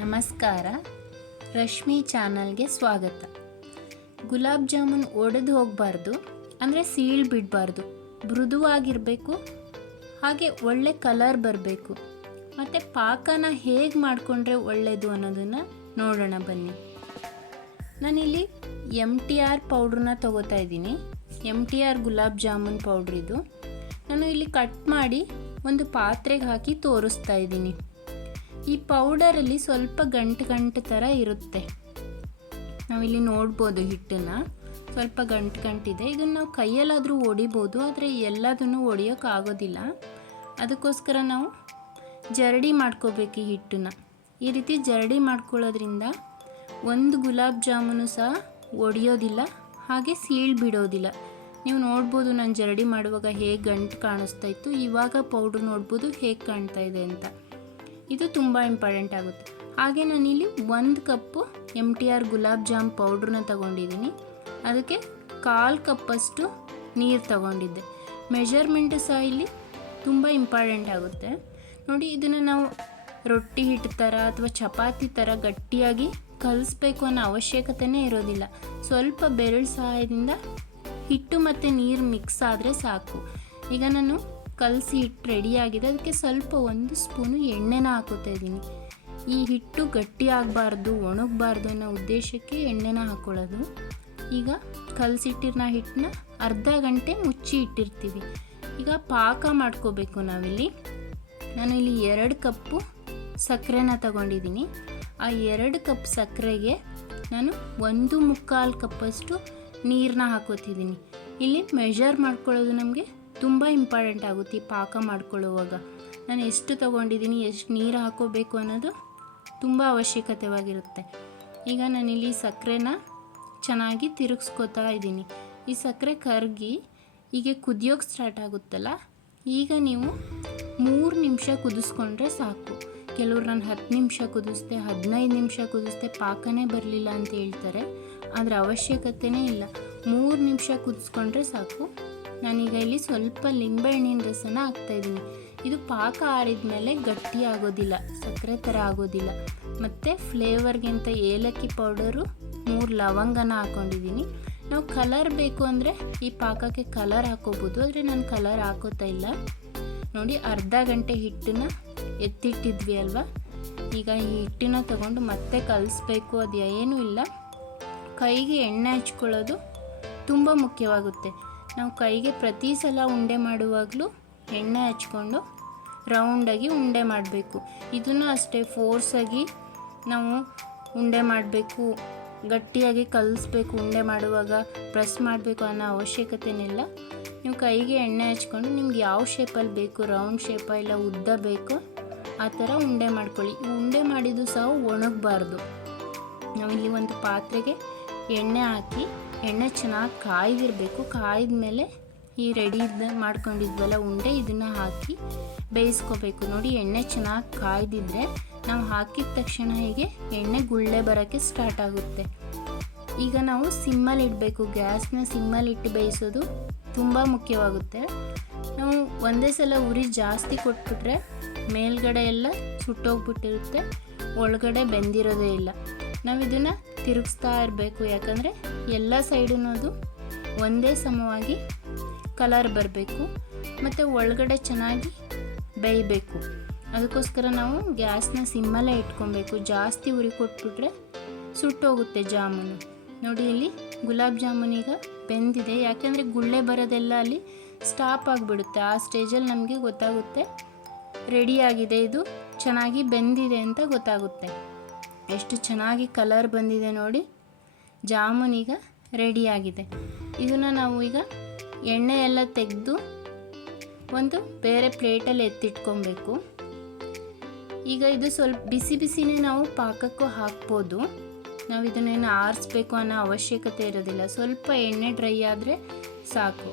ನಮಸ್ಕಾರ. ರಶ್ಮಿ ಚಾನಲ್ಗೆ ಸ್ವಾಗತ. ಗುಲಾಬ್ ಜಾಮೂನ್ ಒಡೆದು ಹೋಗಬಾರ್ದು, ಅಂದರೆ ಸೀಳು ಬಿಡಬಾರ್ದು. ಮೃದುವಾಗಿರಬೇಕು, ಹಾಗೆ ಒಳ್ಳೆ ಕಲರ್ ಬರಬೇಕು. ಮತ್ತು ಪಾಕನ ಹೇಗೆ ಮಾಡಿಕೊಂಡ್ರೆ ಒಳ್ಳೆಯದು ಅನ್ನೋದನ್ನು ನೋಡೋಣ ಬನ್ನಿ. ನಾನಿಲ್ಲಿ ಎಂ ಟಿ ಆರ್ ಪೌಡ್ರನ್ನ ತೊಗೋತಾ ಇದ್ದೀನಿ. M T R gulab jamun powder ಇದು. ನಾನು ಇಲ್ಲಿ ಕಟ್ ಮಾಡಿ ಒಂದು ಪಾತ್ರೆಗೆ ಹಾಕಿ ತೋರಿಸ್ತಾ ಇದ್ದೀನಿ. ಈ ಪೌಡರಲ್ಲಿ ಸ್ವಲ್ಪ ಗಂಟು ಗಂಟು ಥರ ಇರುತ್ತೆ. ನಾವಿಲ್ಲಿ ನೋಡ್ಬೋದು ಹಿಟ್ಟನ್ನು. ಸ್ವಲ್ಪ ಗಂಟು ಗಂಟಿದೆ. ಇದನ್ನು ನಾವು ಕೈಯಲ್ಲಾದರೂ ಒಡಿಬೋದು, ಆದರೆ ಎಲ್ಲದನ್ನು ಒಡೆಯೋಕ್ಕಾಗೋದಿಲ್ಲ ಅದಕ್ಕೋಸ್ಕರ ನಾವು ಜರಡಿ ಮಾಡ್ಕೋಬೇಕು ಈ ಹಿಟ್ಟನ್ನು. ಈ ರೀತಿ ಜರಡಿ ಮಾಡ್ಕೊಳ್ಳೋದ್ರಿಂದ ಒಂದು ಗುಲಾಬ್ ಜಾಮೂನು ಸಹ ಒಡೆಯೋದಿಲ್ಲ, ಹಾಗೆ ಸೀಳ್ ಬಿಡೋದಿಲ್ಲ. ನೀವು ನೋಡ್ಬೋದು ನಾನು ಜರಡಿ ಮಾಡುವಾಗ ಹೇಗೆ ಗಂಟು ಕಾಣಿಸ್ತಾ ಇತ್ತು. ಇವಾಗ ಪೌಡ್ರ್ ನೋಡ್ಬೋದು ಹೇಗೆ ಕಾಣ್ತಾ ಇದೆ ಅಂತ. ಇದು ತುಂಬ ಇಂಪಾರ್ಟೆಂಟ್ ಆಗುತ್ತೆ. ಹಾಗೆ ನಾನಿಲ್ಲಿ ಒಂದು cup M T R gulab jam ಪೌಡ್ರನ್ನ ತಗೊಂಡಿದ್ದೀನಿ ಅದಕ್ಕೆ ಕಾಲು ಕಪ್ಪಷ್ಟು ನೀರು ತಗೊಂಡಿದ್ದೆ. ಮೆಜರ್ಮೆಂಟು ಸಹ ಇಲ್ಲಿ ತುಂಬ ಇಂಪಾರ್ಟೆಂಟ್ ಆಗುತ್ತೆ. ನೋಡಿ, ಇದನ್ನು ನಾವು ರೊಟ್ಟಿ ಹಿಟ್ಟು ಥರ ಅಥವಾ ಚಪಾತಿ ಥರ ಗಟ್ಟಿಯಾಗಿ ಕಲಿಸ್ಬೇಕು ಅನ್ನೋ ಅವಶ್ಯಕತೆಯೇ ಇರೋದಿಲ್ಲ. ಸ್ವಲ್ಪ ಬೆರಳು ಸಹಾಯದಿಂದ ಹಿಟ್ಟು ಮತ್ತು ನೀರು ಮಿಕ್ಸ್ ಆದರೆ ಸಾಕು. ಈಗ ನಾನು ಕಲಸಿ ಹಿಟ್ಟು ರೆಡಿಯಾಗಿದೆ ಅದಕ್ಕೆ ಸ್ವಲ್ಪ ಒಂದು ಸ್ಪೂನು ಎಣ್ಣೆನ ಹಾಕೋತಾ ಇದ್ದೀನಿ. ಈ ಹಿಟ್ಟು ಗಟ್ಟಿ ಆಗಬಾರ್ದು, ಒಣಗಬಾರ್ದು ಅನ್ನೋ ಉದ್ದೇಶಕ್ಕೆ ಎಣ್ಣೆನ ಹಾಕ್ಕೊಳ್ಳೋದು ಈಗ ಕಲಸಿಟ್ಟಿರೋ ಹಿಟ್ಟನ್ನ ಅರ್ಧ ಗಂಟೆ ಮುಚ್ಚಿ ಇಟ್ಟಿರ್ತೀವಿ. ಈಗ ಪಾಕ ಮಾಡ್ಕೋಬೇಕು ನಾವಿಲ್ಲಿ. ನಾನು ಇಲ್ಲಿ ಎರಡು ಕಪ್ಪು ಸಕ್ಕರೆನ ತಗೊಂಡಿದ್ದೀನಿ. ಆ ಎರಡು ಕಪ್ ಸಕ್ಕರೆಗೆ ನಾನು ಒಂದು ಮುಕ್ಕಾಲು ಕಪ್ಪಷ್ಟು ನೀರನ್ನ ಹಾಕೋತಿದ್ದೀನಿ. ಇಲ್ಲಿ ಮೆಷರ್ ಮಾಡ್ಕೊಳ್ಳೋದು ನಮಗೆ ತುಂಬ ಇಂಪಾರ್ಟೆಂಟ್ ಆಗುತ್ತೆ ಈ ಪಾಕ ಮಾಡ್ಕೊಳ್ಳುವಾಗ. ನಾನು ಎಷ್ಟು ತೊಗೊಂಡಿದ್ದೀನಿ, ಎಷ್ಟು ನೀರು ಹಾಕೋಬೇಕು ಅನ್ನೋದು ತುಂಬ ಅವಶ್ಯಕತೆವಾಗಿರುತ್ತೆ. ಈಗ ನಾನಿಲ್ಲಿ ಸಕ್ಕರೆನ ಚೆನ್ನಾಗಿ ತಿರುಗಿಸ್ಕೋತಾ ಇದ್ದೀನಿ. ಈ ಸಕ್ಕರೆ ಕರಗಿ ಹೀಗೆ ಕುದಿಯೋಕೆ ಸ್ಟಾರ್ಟ್ ಆಗುತ್ತಲ್ಲ, ಈಗ ನೀವು ಮೂರು ನಿಮಿಷ ಕುದಿಸ್ಕೊಂಡ್ರೆ ಸಾಕು. ಕೆಲವ್ರು ನಾನು ಹತ್ತು ನಿಮಿಷ ಕುದಿಸ್ದೆ, ಹದಿನೈದು ನಿಮಿಷ ಕುದಿಸ್ದೆ ಪಾಕನೇ ಬರಲಿಲ್ಲ ಅಂತ ಹೇಳ್ತಾರೆ. ಆದರೆ ಅವಶ್ಯಕತೆನೇ ಇಲ್ಲ. ಮೂರು ನಿಮಿಷ ಕುದಿಸ್ಕೊಂಡ್ರೆ ಸಾಕು. ನಾನೀಗ ಇಲ್ಲಿ ಸ್ವಲ್ಪ ಲಿಂಬೆಹಣ್ಣಿನ ರಸನ ಹಾಕ್ತಾಯಿದ್ದೀನಿ ಇದು ಪಾಕ ಆಡಿದ್ಮೇಲೆ ಮೇಲೆ ಗಟ್ಟಿ ಆಗೋದಿಲ್ಲ, ಸಕ್ಕರೆ ಥರ ಆಗೋದಿಲ್ಲ. ಮತ್ತು ಫ್ಲೇವರ್ಗಿಂತ ಏಲಕ್ಕಿ ಪೌಡರು, ಮೂರು ಲವಂಗನ ಹಾಕ್ಕೊಂಡಿದ್ದೀನಿ ನಾವು ಕಲರ್ ಬೇಕು ಅಂದರೆ ಈ ಪಾಕಕ್ಕೆ ಕಲರ್ ಹಾಕೋಬೋದು, ಆದರೆ ನಾನು ಕಲರ್ ಹಾಕೋತಾ ಇಲ್ಲ. ನೋಡಿ, ಅರ್ಧ ಗಂಟೆ ಹಿಟ್ಟನ್ನ ಎತ್ತಿಟ್ಟಿದ್ವಿ ಅಲ್ವಾ? ಈಗ ಈ ಹಿಟ್ಟನ್ನ ತಗೊಂಡು ಮತ್ತೆ ಕಲಿಸ್ಬೇಕು, ಅದು ಏನೂ ಇಲ್ಲ. ಕೈಗೆ ಎಣ್ಣೆ ಹಚ್ಕೊಳ್ಳೋದು ತುಂಬ ಮುಖ್ಯವಾಗುತ್ತೆ. ನಾವು ಕೈಗೆ ಪ್ರತಿ ಸಲ ಉಂಡೆ ಮಾಡುವಾಗಲೂ ಎಣ್ಣೆ ಹಚ್ಕೊಂಡು ರೌಂಡಾಗಿ ಉಂಡೆ ಮಾಡಬೇಕು. ಇದನ್ನು ಅಷ್ಟೇ ಫೋರ್ಸಾಗಿ ನಾವು ಉಂಡೆ ಮಾಡಬೇಕು, ಗಟ್ಟಿಯಾಗಿ ಕಲಿಸ್ಬೇಕು ಉಂಡೆ ಮಾಡುವಾಗ, ಪ್ರೆಸ್ ಮಾಡಬೇಕು ಅನ್ನೋ ಅವಶ್ಯಕತೆನಿಲ್ಲ. ನೀವು ಕೈಗೆ ಎಣ್ಣೆ ಹಚ್ಕೊಂಡು ನಿಮ್ಗೆ ಯಾವ ಶೇಪಲ್ಲಿ ಬೇಕು ರೌಂಡ್ ಶೇಪ ಇಲ್ಲ ಉದ್ದ ಬೇಕು, ಆ ಥರ ಉಂಡೆ ಮಾಡ್ಕೊಳ್ಳಿ. ಉಂಡೆ ಮಾಡಿದ್ದು ಸಹ ಒಣಗಬಾರ್ದು. ನಾವಿಲ್ಲಿ ಒಂದು ಪಾತ್ರೆಗೆ ಎಣ್ಣೆ ಹಾಕಿ, ಎಣ್ಣೆ ಚೆನ್ನಾಗಿ ಕಾಯ್ದಿರಬೇಕು. ಕಾಯ್ದ ಮೇಲೆ ಈ ರೆಡಿ ಮಾಡ್ಕೊಂಡಿದ್ವಲ್ಲ ಉಂಡೆ, ಇದನ್ನು ಹಾಕಿ ಬೇಯಿಸ್ಕೋಬೇಕು. ನೋಡಿ, ಎಣ್ಣೆ ಚೆನ್ನಾಗಿ ಕಾಯ್ದಿದ್ರೆ ನಾವು ಹಾಕಿದ ತಕ್ಷಣ ಹೀಗೆ ಎಣ್ಣೆ ಗುಳ್ಳೆ ಬರೋಕ್ಕೆ ಸ್ಟಾರ್ಟ್ ಆಗುತ್ತೆ. ಈಗ ನಾವು ಸಿಮ್ಮಲ್ಲಿ ಇಡಬೇಕು. ಗ್ಯಾಸ್ನ ಸಿಮ್ಮಲ್ಲಿ ಇಟ್ಟು ಬೇಯಿಸೋದು ತುಂಬ ಮುಖ್ಯವಾಗುತ್ತೆ. ನಾವು ಒಂದೇ ಸಲ ಉರಿ ಜಾಸ್ತಿ ಕೊಟ್ಬಿಟ್ರೆ ಮೇಲ್ಗಡೆ ಎಲ್ಲ ಸುಟ್ಟೋಗ್ಬಿಟ್ಟಿರುತ್ತೆ, ಒಳಗಡೆ ಬೆಂದಿರೋದೇ ಇಲ್ಲ. ನಾವು ಇದನ್ನು ತಿರುಗಿಸ್ತಾ ಇರಬೇಕು. ಯಾಕಂದರೆ ಎಲ್ಲ ಸೈಡೂ ಅದು ಒಂದೇ ಸಮವಾಗಿ ಕಲರ್ ಬರಬೇಕು. ಮತ್ತು ಒಳಗಡೆ ಚೆನ್ನಾಗಿ ಬೇಯಬೇಕು. ಅದಕ್ಕೋಸ್ಕರ ನಾವು ಗ್ಯಾಸ್ನ ಸಿಮ್ಮಲ್ಲೇ ಇಟ್ಕೊಬೇಕು. ಜಾಸ್ತಿ ಉರಿ ಕೊಟ್ಬಿಟ್ರೆ ಸುಟ್ಟೋಗುತ್ತೆ ಜಾಮೂನು. ನೋಡಿ, ಇಲ್ಲಿ ಗುಲಾಬ್ ಜಾಮೂನ್ ಈಗ ಬೆಂದಿದೆ. ಯಾಕೆಂದರೆ ಗುಳ್ಳೆ ಬರೋದೆಲ್ಲ ಅಲ್ಲಿ ಸ್ಟಾಪ್ ಆಗಿಬಿಡುತ್ತೆ. ಆ ಸ್ಟೇಜಲ್ಲಿ ನಮಗೆ ಗೊತ್ತಾಗುತ್ತೆ ರೆಡಿಯಾಗಿದೆ ಇದು ಚೆನ್ನಾಗಿ ಬೆಂದಿದೆ ಅಂತ ಗೊತ್ತಾಗುತ್ತೆ. ಎಷ್ಟು ಚೆನ್ನಾಗಿ ಕಲರ್ ಬಂದಿದೆ ನೋಡಿ. ಜಾಮೂನ್ ಈಗ ರೆಡಿಯಾಗಿದೆ ಇದನ್ನು ನಾವು ಈಗ ಎಣ್ಣೆ ಎಲ್ಲ ತೆಗೆದು ಒಂದು ಬೇರೆ ಪ್ಲೇಟಲ್ಲಿ ಎತ್ತಿಟ್ಕೊಬೇಕು. ಈಗ ಇದು ಸ್ವಲ್ಪ ಬಿಸಿ ಬಿಸಿನೇ ನಾವು ಪಾಕಕ್ಕೂ ಹಾಕ್ಬೋದು. ನಾವು ಇದನ್ನೇನು ಆರಿಸ್ಬೇಕು ಅನ್ನೋ ಅವಶ್ಯಕತೆ ಇರೋದಿಲ್ಲ. ಸ್ವಲ್ಪ ಎಣ್ಣೆ ಡ್ರೈ ಆದರೆ ಸಾಕು.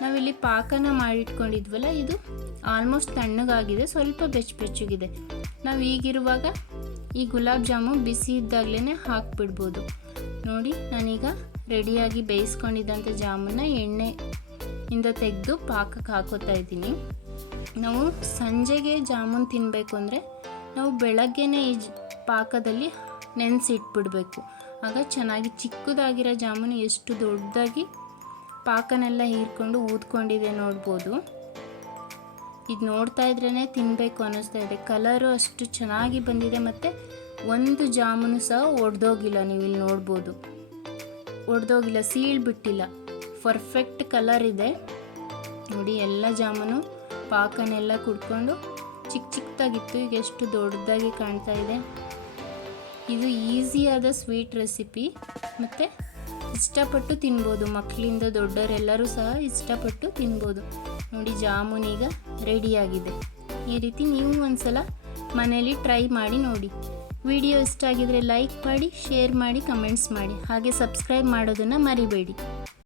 ನಾವಿಲ್ಲಿ ಪಾಕನ ಮಾಡಿಟ್ಕೊಂಡಿದ್ವಲ್ಲ, ಇದು ಆಲ್ಮೋಸ್ಟ್ ತಣ್ಣಗಾಗಿದೆ. ಸ್ವಲ್ಪ ಬೆಚ್ಚ ಬೆಚ್ಚಗಿದೆ. ನಾವು ಈಗಿರುವಾಗ ಈ ಗುಲಾಬ್ ಜಾಮು ಬಿಸಿ ಇದ್ದಾಗಲೇ ಹಾಕ್ಬಿಡ್ಬೋದು. ನೋಡಿ, ನಾನೀಗ ರೆಡಿಯಾಗಿ ಬೇಯಿಸ್ಕೊಂಡಿದ್ದಂಥ ಜಾಮೂನ ಎಣ್ಣೆ ಇಂದ ತೆಗೆದು ಪಾಕಕ್ಕೆ ಹಾಕೋತಾ ಇದ್ದೀನಿ. ನಾವು ಸಂಜೆಗೆ ಜಾಮೂನ್ ತಿನ್ನಬೇಕು ಅಂದರೆ ನಾವು ಬೆಳಗ್ಗೆನೇ ಈ ಪಾಕದಲ್ಲಿ ನೆನೆಸಿಟ್ಬಿಡ್ಬೇಕು. ಆಗ ಚೆನ್ನಾಗಿ ಚಿಕ್ಕದಾಗಿರೋ ಜಾಮೂನು ಎಷ್ಟು ದೊಡ್ಡದಾಗಿ ಪಾಕನೆಲ್ಲ ಹೀರ್ಕೊಂಡು ಊದ್ಕೊಂಡಿದೆ ನೋಡ್ಬೋದು. ಇದು ನೋಡ್ತಾ ಇದ್ರೇ ತಿನ್ನಬೇಕು ಅನ್ನಿಸ್ತಾ ಇದೆ. ಕಲರು ಅಷ್ಟು ಚೆನ್ನಾಗಿ ಬಂದಿದೆ ಮತ್ತು ಒಂದು ಜಾಮೂನು ಸಹ ಒಡೆದೋಗಿಲ್ಲ ನೀವು ಇಲ್ಲಿ ನೋಡ್ಬೋದು. ಒಡೆದೋಗಿಲ್ಲ, ಸೀಳ್ ಬಿಟ್ಟಿಲ್ಲ. ಪರ್ಫೆಕ್ಟ್ ಕಲರ್ ಇದೆ. ನೋಡಿ, ಎಲ್ಲ ಜಾಮೂನು ಪಾಕನೆಲ್ಲ ಕುಡ್ಕೊಂಡು ಚಿಕ್ಕ ಚಿಕ್ಕದಾಗಿತ್ತು ಈಗ ಎಷ್ಟು ದೊಡ್ಡದಾಗಿ ಕಾಣ್ತಾ ಇದೆ. ಇದು ಈಸಿಯಾದ ಸ್ವೀಟ್ ರೆಸಿಪಿ ಮತ್ತು ಇಷ್ಟಪಟ್ಟು ತಿನ್ಬೋದು. ಮಕ್ಕಳಿಂದ ದೊಡ್ಡವರೆಲ್ಲರೂ ಸಹ ಇಷ್ಟಪಟ್ಟು ತಿನ್ಬೋದು. ನೋಡಿ ಜಾಮೂನೀಗ ರೆಡಿಯಾಗಿದೆ. ಈ ರೀತಿ ನೀವು ಒಂದ್ಸಲ ಮನೆಯಲ್ಲಿ ಟ್ರೈ ಮಾಡಿ ನೋಡಿ. ವಿಡಿಯೋ ಇಷ್ಟ ಆಗಿದರೆ ಲೈಕ್ ಮಾಡಿ, ಶೇರ್ ಮಾಡಿ, ಕಮೆಂಟ್ಸ್ ಮಾಡಿ. ಹಾಗೆ ಸಬ್ಸ್ಕ್ರೈಬ್ ಮಾಡೋದನ್ನು ಮರಿಬೇಡಿ.